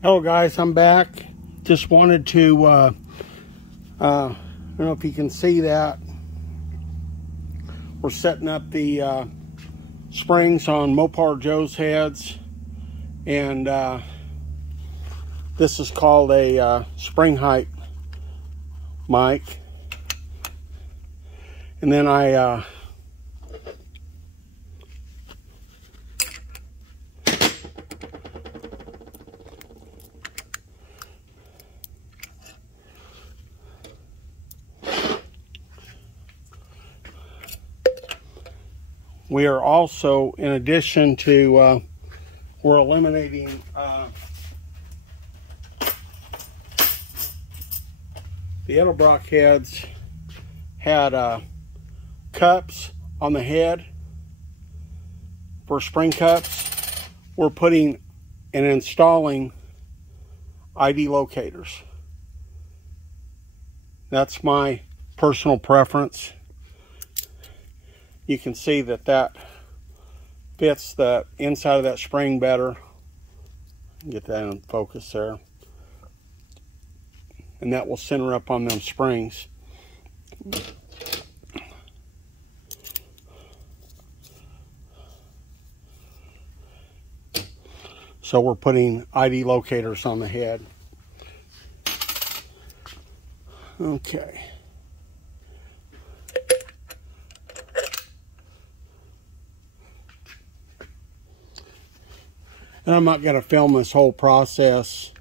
Hello guys, I'm back. Just wanted to, I don't know if you can see that. We're setting up the springs on JustMoparJoe's heads. And this is called a spring height mic. And then we are also, in addition to, we're eliminating the Edelbrock heads had cups on the head for spring cups. We're putting and installing ID locators. That's my personal preference. You can see that that fits the inside of that spring better. Get that in focus there. And that will center up on them springs. So we're putting ID locators on the head. Okay. And I'm not going to film this whole process.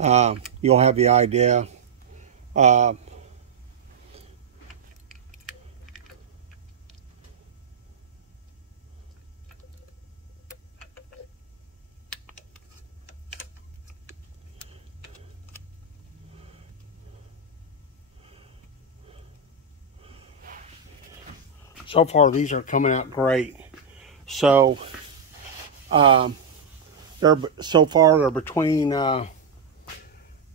You'll have the idea. So far, these are coming out great. So, they're between 1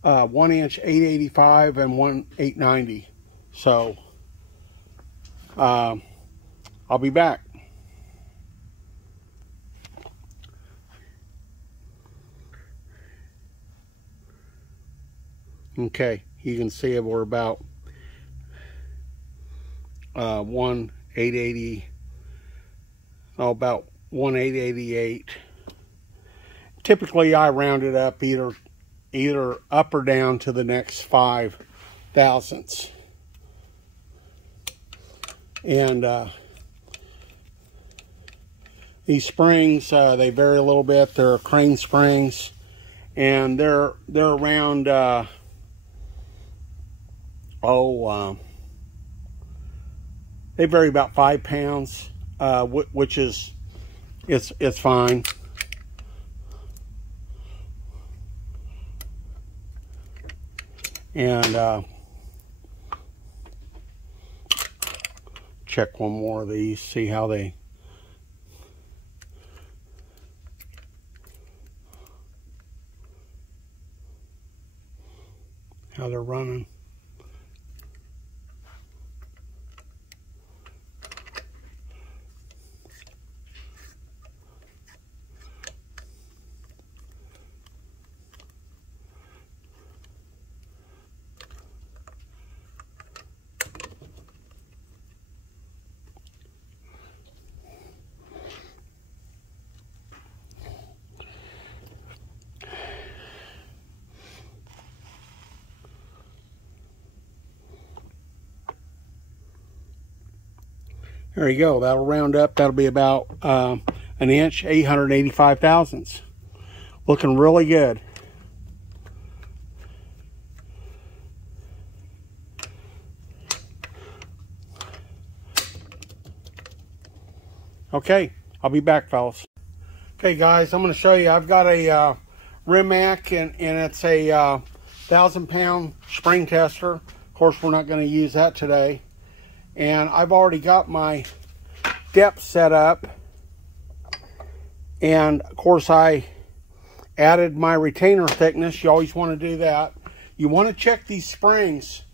inch 885 and 890. So I'll be back. Okay, you can see we're about 1888. About 1888. Typically, I round it up either up or down to the next 5 thousandths. And these springs, they vary a little bit. They're crane springs, and they're around they vary about 5 pounds, which is it's fine. And check one more of these, see how they're running. There you go. That'll round up. That'll be about 1 inch, 885 thousandths. Looking really good. Okay, I'll be back, fellas. Okay, guys, I'm going to show you. I've got a Rimac, and it's a 1,000-pound spring tester. Of course, we're not going to use that today. And I've already got my depth set up. And, of course, I added my retainer thickness. You always want to do that. You want to check these springs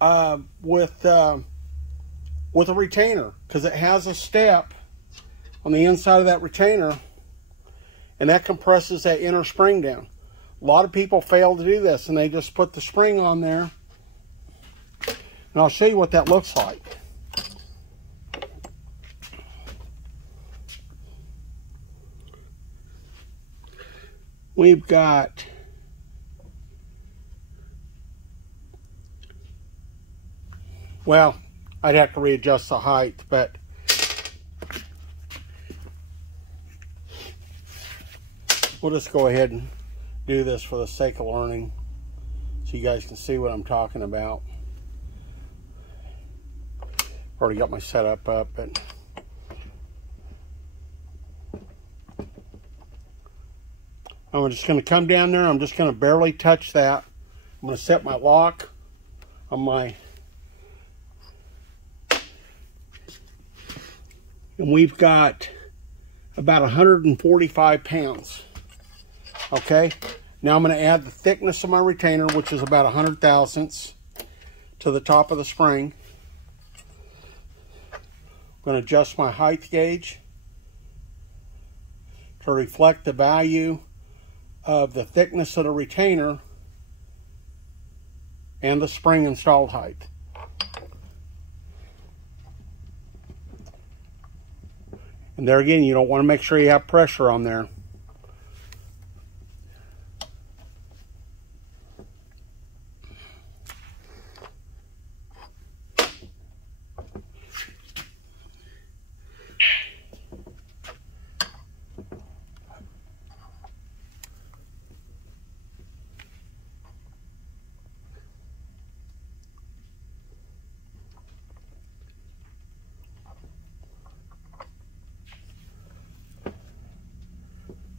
with a retainer, because it has a step on the inside of that retainer, and that compresses that inner spring down. A lot of people fail to do this, and they just put the spring on there. And I'll show you what that looks like. We've got well, I'd have to readjust the height, but we'll just go ahead and do this for the sake of learning so you guys can see what I'm talking about. Already got my setup up, but I'm just going to come down there. I'm just going to barely touch that. I'm going to set my lock on my, and we've got about 145 pounds. Okay, now I'm going to add the thickness of my retainer, which is about 100 thousandths, to the top of the spring. I'm going to adjust my height gauge to reflect the value of the thickness of the retainer and the spring installed height. And there again, you don't want to make sure you have pressure on there.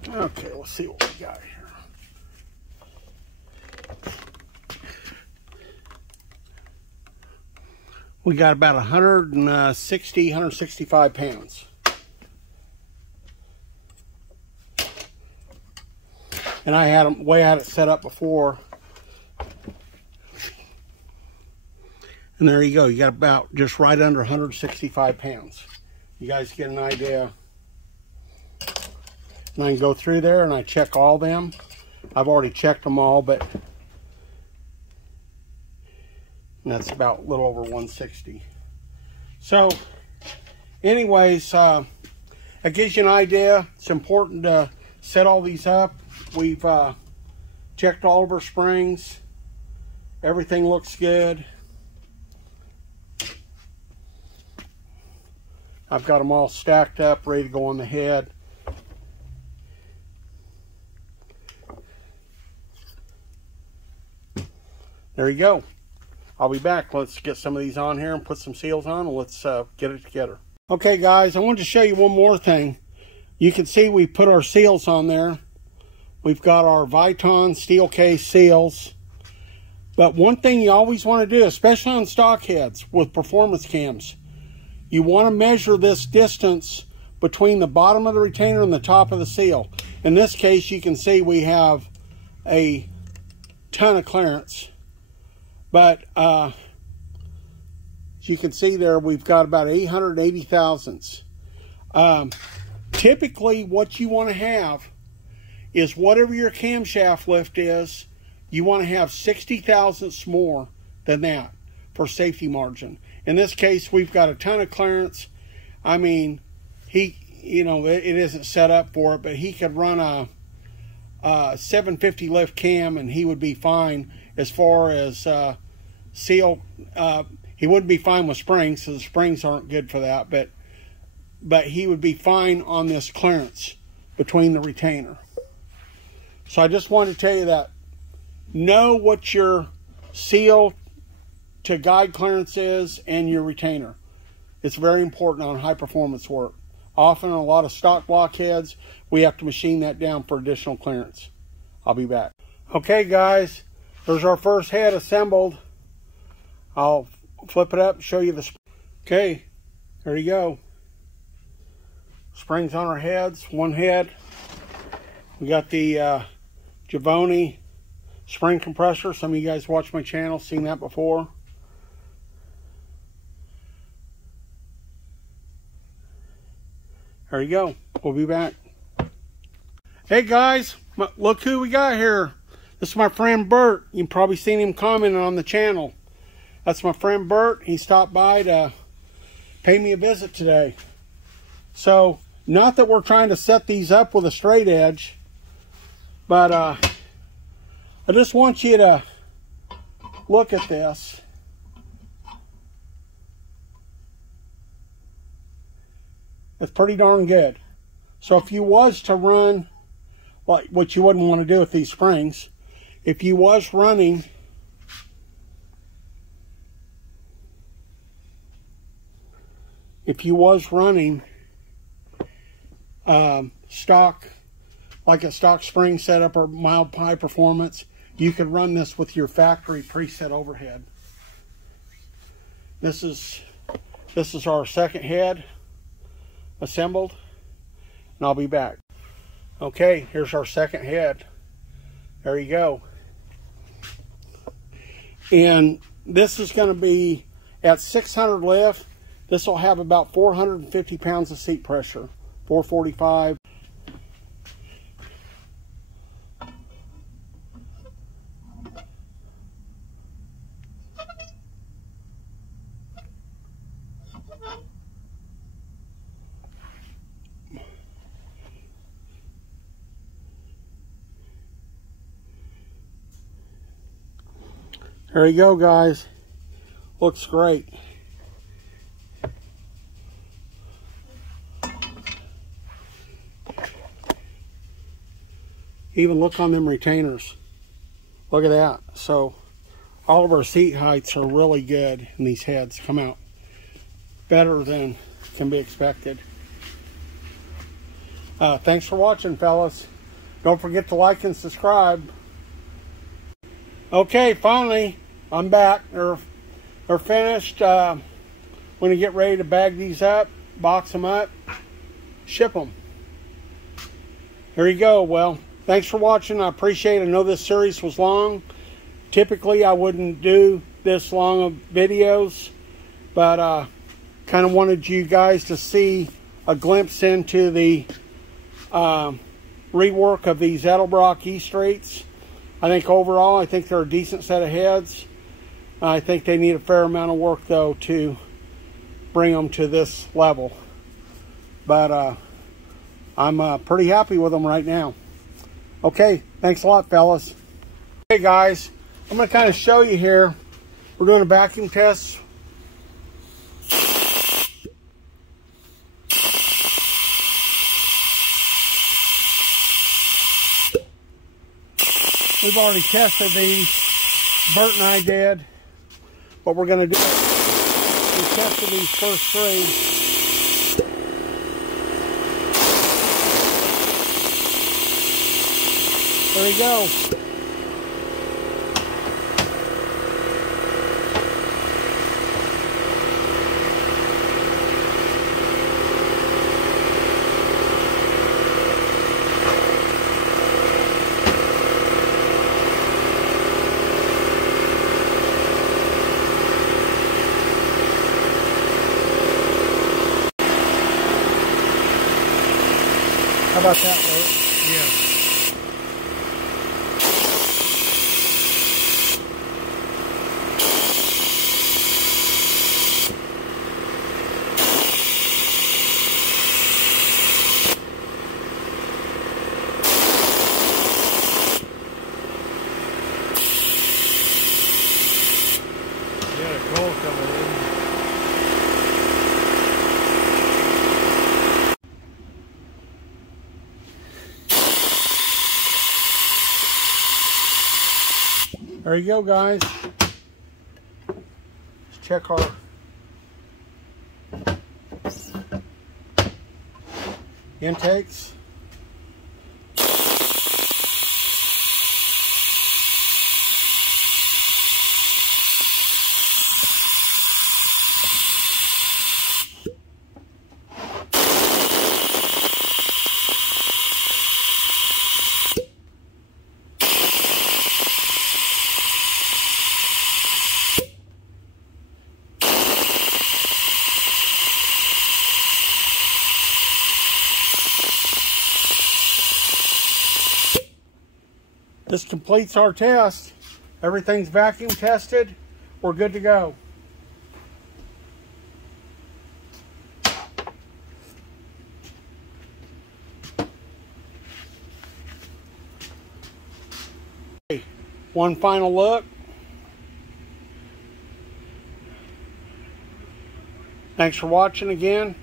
Okay, let's see what we got here. We got about 160, 165 pounds. And I had them way I had it set up before. And there you go. You got about just right under 165 pounds. You guys get an idea. And I can go through there and I check all them. I've already checked them all, but that's about a little over 160. So anyways, it gives you an idea. It's important to set all these up. We've checked all of our springs. Everything looks good. I've got them all stacked up, ready to go on the head. There you go. I'll be back. Let's get some of these on here and put some seals on, and let's get it together. Okay, guys, I wanted to show you one more thing. You can see we put our seals on there. We've got our Viton steel case seals. But one thing you always want to do, especially on stock heads with performance cams, you want to measure this distance between the bottom of the retainer and the top of the seal. In this case, you can see we have a ton of clearance. But as you can see there, we've got about 880 thousandths. Typically, what you want to have is whatever your camshaft lift is, you want to have 60 thousandths more than that for safety margin. In this case, we've got a ton of clearance. I mean, it isn't set up for it, but he could run a 750 lift cam and he would be fine. As far as seal, he wouldn't be fine with springs, so the springs aren't good for that, but he would be fine on this clearance between the retainer. So I just wanted to tell you that. Know what your seal to guide clearance is and your retainer. It's very important on high performance work. Often on a lot of stock block heads, we have to machine that down for additional clearance. I'll be back. Okay, guys. There's our first head assembled. I'll flip it up and show you the spring. Okay, there you go. Springs on our heads, one head. We got the Javoni spring compressor. Some of you guys watch my channel, seen that before. There you go. We'll be back. Hey guys, look who we got here. This is my friend Bert. You've probably seen him commenting on the channel. That's my friend Bert. He stopped by to pay me a visit today. So, not that we're trying to set these up with a straight edge, but I just want you to look at this. It's pretty darn good. So if you was to run, like what you wouldn't want to do with these springs, if you was running stock, like a stock spring setup or mild high performance, you could run this with your factory preset overhead. This is our second head assembled, and I'll be back. Okay, here's our second head. There you go. And this is going to be at 600 lift. This will have about 450 pounds of seat pressure, 445. There you go, guys. Looks great. Even look on them retainers. Look at that. So all of our seat heights are really good, and these heads come out better than can be expected. Thanks for watching, fellas. Don't forget to like and subscribe. Okay, finally, I'm back. They're finished. I'm going to get ready to bag these up, box them up, ship them. There you go. Well, thanks for watching. I appreciate it. I know this series was long. Typically, I wouldn't do this long of videos, but kind of wanted you guys to see a glimpse into the rework of these Edelbrock Estreets. I think overall, I think they're a decent set of heads. I think they need a fair amount of work, though, to bring them to this level. But I'm pretty happy with them right now. Okay, thanks a lot, fellas. Hey, guys, I'm going to kind of show you here. We're doing a vacuum test. We've already tested these. Bert and I did. What we're going to do, we tested these first three. There you go. How about that, Bert? Yeah. Yeah, a cold coming in. There you go, guys. Let's check our intakes. This completes our test. Everything's vacuum tested. We're good to go. One final look. Thanks for watching again.